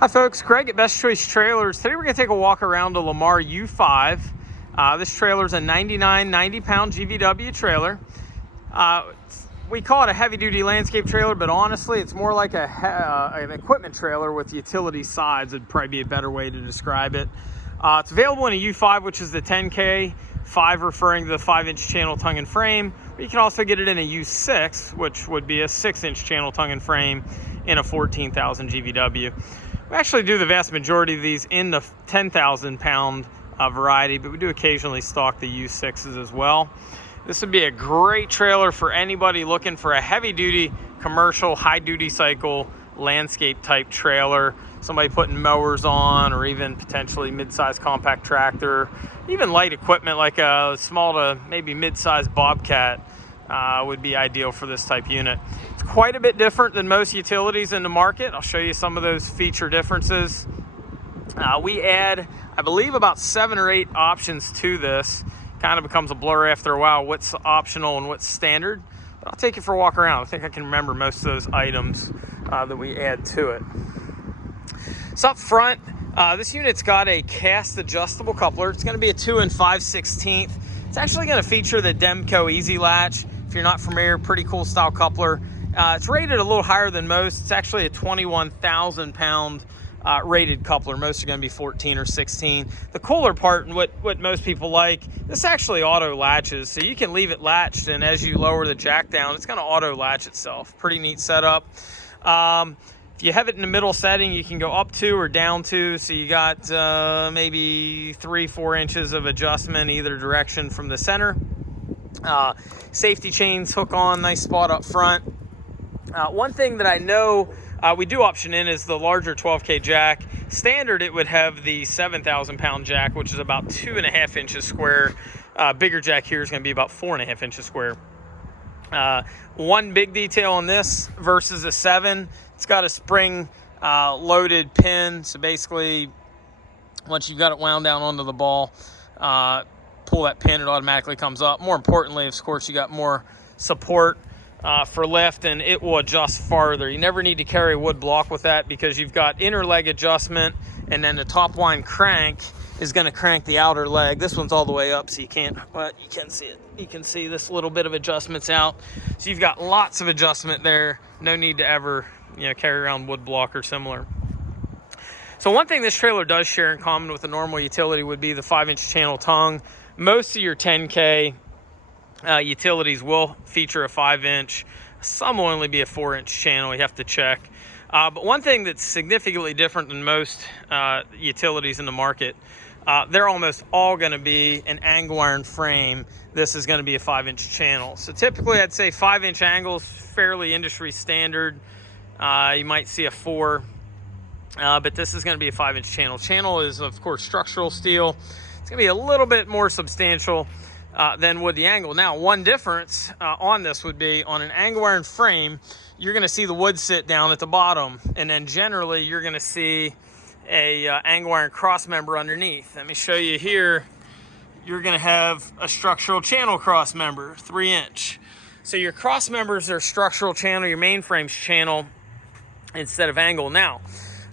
Hi folks, Craig at Best Choice Trailers. Today we're going to take a walk around a Lamar U5. This trailer is a 90-pound GVW trailer. We call it a heavy-duty landscape trailer, but honestly it's more like an equipment trailer with utility sides would probably be a better way to describe it. It's available in a U5, which is the 10K, 5 referring to the 5-inch channel tongue and frame. But you can also get it in a U6, which would be a 6-inch channel tongue and frame in a 14,000 GVW. We actually do the vast majority of these in the 10,000 pound variety, but we do occasionally stock the U6s as well. This would be a great trailer for anybody looking for a heavy duty commercial high duty cycle landscape type trailer, somebody putting mowers on, or even potentially mid-sized compact tractor, even light equipment like a small to maybe mid-sized Bobcat would be ideal for this type unit. It's quite a bit different than most utilities in the market. I'll show you some of those feature differences. We add, I believe, about 7 or 8 options to this. Kind of becomes a blur after a while what's optional and what's standard. But I'll take you for a walk around. I think I can remember most of those items that we add to it. So up front, this unit's got a cast adjustable coupler. It's going to be a 2 5/16. It's actually going to feature the Demco Easy Latch. If you're not familiar, pretty cool style coupler. It's rated a little higher than most. It's actually a 21,000 pound rated coupler. Most are going to be 14 or 16. The cooler part, and what most people like, this actually auto latches. So you can leave it latched, and as you lower the jack down, it's going to auto latch itself. Pretty neat setup. If you have it in the middle setting, you can go up to or down to. So you got maybe 3-4 inches of adjustment either direction from the center. Safety chains hook on, nice spot up front. One thing that I know we do option in is the larger 12K jack. Standard, it would have the 7,000 pound jack, which is about 2.5 inches square. Bigger jack here is going to be about 4.5 inches square. One big detail on this versus a 7, it's got a spring loaded pin. So basically, once you've got it wound down onto the ball, pull that pin, it automatically comes up. More importantly, of course, you got more support for lift, and it will adjust farther. You never need to carry a wood block with that because you've got inner leg adjustment, and then the top line crank is going to crank the outer leg. This one's all the way up, so you can't, well, you can see it. You can see this little bit of adjustments out. So you've got lots of adjustment there. No need to ever, carry around wood block or similar. So one thing this trailer does share in common with a normal utility would be the 5-inch channel tongue. Most of your 10K utilities will feature a 5-inch. Some will only be a 4-inch channel. You have to check. But one thing that's significantly different than most utilities in the market, they're almost all going to be an angle iron frame. This is going to be a 5-inch channel. So typically I'd say 5-inch angles, fairly industry standard. You might see a 4, but this is going to be a 5-inch channel. Channel is, of course, structural steel. It's going to be a little bit more substantial than would the angle. Now, one difference on this would be on an angle iron frame, you're going to see the wood sit down at the bottom, and then generally you're going to see a angle iron cross member underneath. Let me show you here. You're going to have a structural channel cross member, 3-inch. So your cross members are structural channel, your mainframe's channel instead of angle. Now,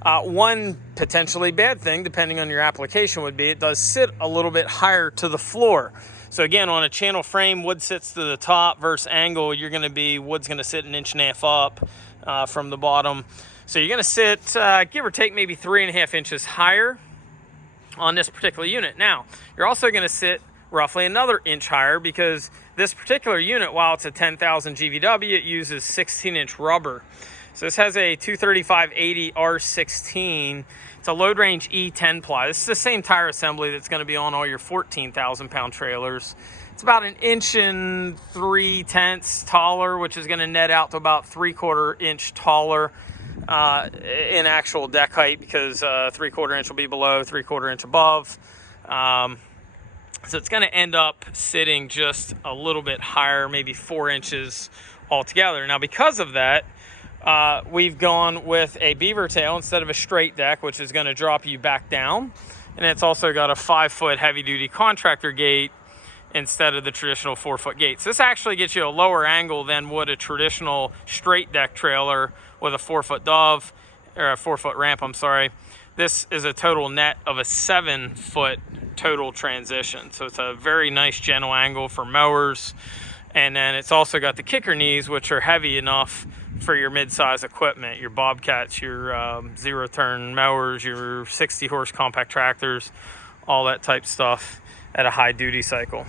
one potentially bad thing, depending on your application, would be it does sit a little bit higher to the floor. So again, on a channel frame, wood sits to the top versus angle, wood's going to sit 1.5 inches up from the bottom. So you're going to sit, give or take, maybe 3.5 inches higher on this particular unit. Now, you're also going to sit roughly another inch higher because this particular unit, while it's a 10,000 GVW, it uses 16-inch rubber. So this has a 235/80R16. It's a load range E10 ply. This is the same tire assembly that's going to be on all your 14,000 pound trailers. It's about 1 3/10 inches taller, which is going to net out to about 3/4 inch taller in actual deck height, because 3/4 inch will be below, 3/4 inch above. So it's going to end up sitting just a little bit higher, maybe 4 inches altogether. Now, because of that, we've gone with a beaver tail instead of a straight deck, which is going to drop you back down. And it's also got a 5-foot heavy-duty contractor gate instead of the traditional 4-foot gate. So this actually gets you a lower angle than would a traditional straight deck trailer with a 4-foot dove. or a 4-foot ramp, I'm sorry. This is a total net of a 7-foot total transition. So it's a very nice gentle angle for mowers. And then it's also got the kicker knees, which are heavy enough for your mid-size equipment, your Bobcats, your zero-turn mowers, your 60-horse compact tractors, all that type stuff at a high duty cycle.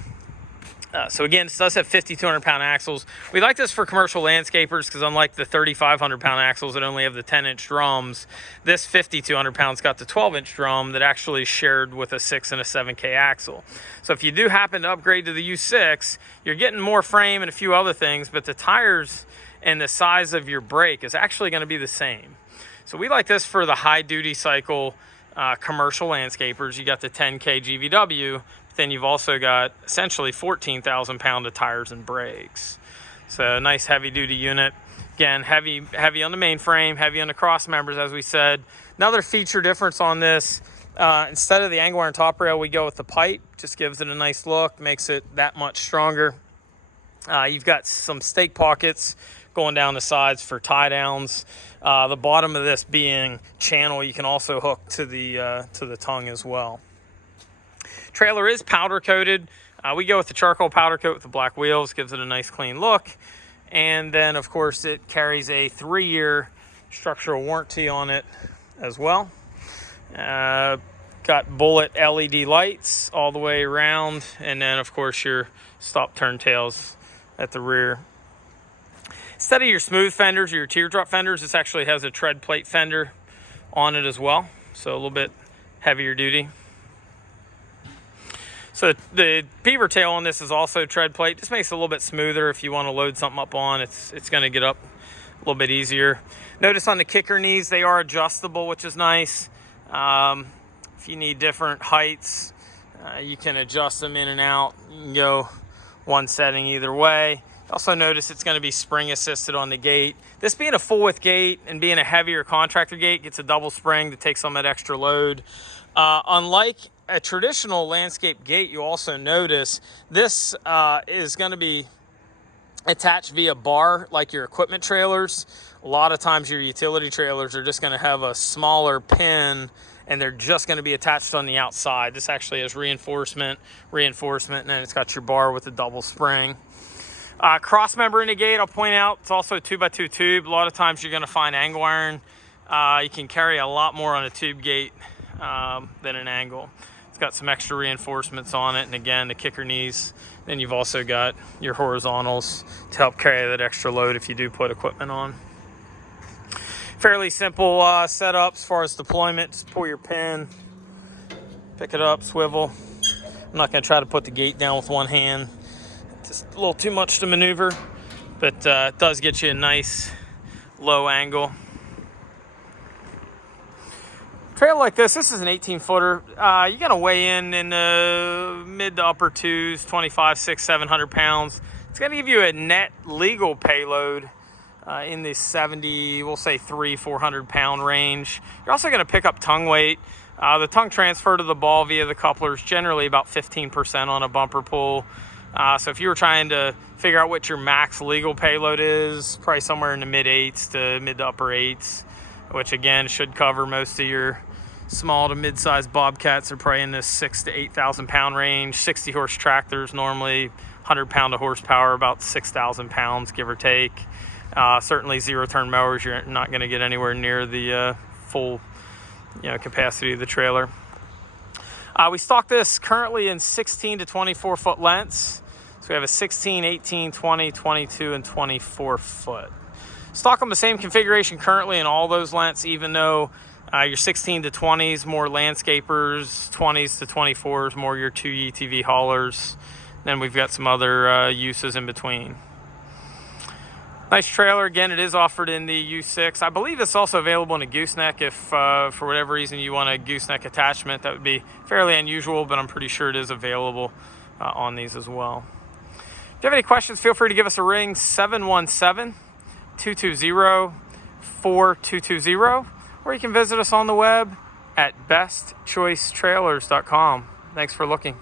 So again, this does have 5,200-pound axles. We like this for commercial landscapers because unlike the 3,500-pound axles that only have the 10-inch drums, this 5,200-pound's got the 12-inch drum that actually is shared with a 6 and a 7K axle. So if you do happen to upgrade to the U6, you're getting more frame and a few other things, but the tires and the size of your brake is actually going to be the same. So we like this for the high-duty cycle commercial landscapers. You got the 10K GVW. Then you've also got essentially 14,000 pound of tires and brakes. So a nice heavy duty unit. Again, heavy on the main frame, heavy on the cross members, as we said. Another feature difference on this, instead of the angle iron top rail, we go with the pipe. Just gives it a nice look, makes it that much stronger. You've got some stake pockets going down the sides for tie downs. The bottom of this being channel, you can also hook to the tongue as well. Trailer is powder coated. We go with the charcoal powder coat with the black wheels, gives it a nice clean look. And then of course it carries a 3-year structural warranty on it as well. Got bullet LED lights all the way around, and then of course your stop turn tails at the rear. Instead of your smooth fenders or your teardrop fenders, this actually has a tread plate fender on it as well, so a little bit heavier duty. So the beaver tail on this is also tread plate. Just makes it a little bit smoother if you want to load something up on. It's going to get up a little bit easier. Notice on the kicker knees, they are adjustable, which is nice. If you need different heights, you can adjust them in and out. You can go one setting either way. Also notice it's going to be spring assisted on the gate. This being a full width gate and being a heavier contractor gate, gets a double spring to take some of that extra load. Unlike a traditional landscape gate, you also notice this is going to be attached via bar like your equipment trailers. A lot of times your utility trailers are just going to have a smaller pin and they're just going to be attached on the outside. This actually has reinforcement, and then it's got your bar with a double spring. Cross member in the gate, I'll point out, it's also a 2x2 tube. A lot of times you're going to find angle iron. You can carry a lot more on a tube gate than an angle. It's got some extra reinforcements on it, and again, the kicker knees. Then you've also got your horizontals to help carry that extra load if you do put equipment on. Fairly simple setup as far as deployment. Just pull your pin, pick it up, swivel. I'm not going to try to put the gate down with one hand. Just a little too much to maneuver, but it does get you a nice low angle. Trail like this is an 18-footer. You're going to weigh in the mid to upper twos, 25, 600, 700 pounds. It's going to give you a net legal payload in the 70, we'll say 300-400 pound range. You're also going to pick up tongue weight. The tongue transfer to the ball via the coupler is generally about 15% on a bumper pull. So if you were trying to figure out what your max legal payload is, probably somewhere in the mid-8s to mid to upper 8s, which again should cover most of your small to mid-sized Bobcats. Are probably in this 6,000 to 8,000 pound range. 60 horse tractors normally 100 pound of horsepower, about 6,000 pounds give or take. Certainly zero-turn mowers, you're not going to get anywhere near the full capacity of the trailer. We stock this currently in 16 to 24 foot lengths. So we have a 16, 18, 20, 22, and 24 foot. Stock them the same configuration currently in all those lengths, even though your 16 to 20s more landscapers, 20s to 24s more your 2 UTV haulers. Then we've got some other uses in between. Nice trailer. Again, it is offered in the U6. I believe it's also available in a gooseneck if for whatever reason you want a gooseneck attachment. That would be fairly unusual, but I'm pretty sure it is available on these as well. If you have any questions, feel free to give us a ring, 717-220-4220, or you can visit us on the web at bestchoicetrailers.com. Thanks for looking.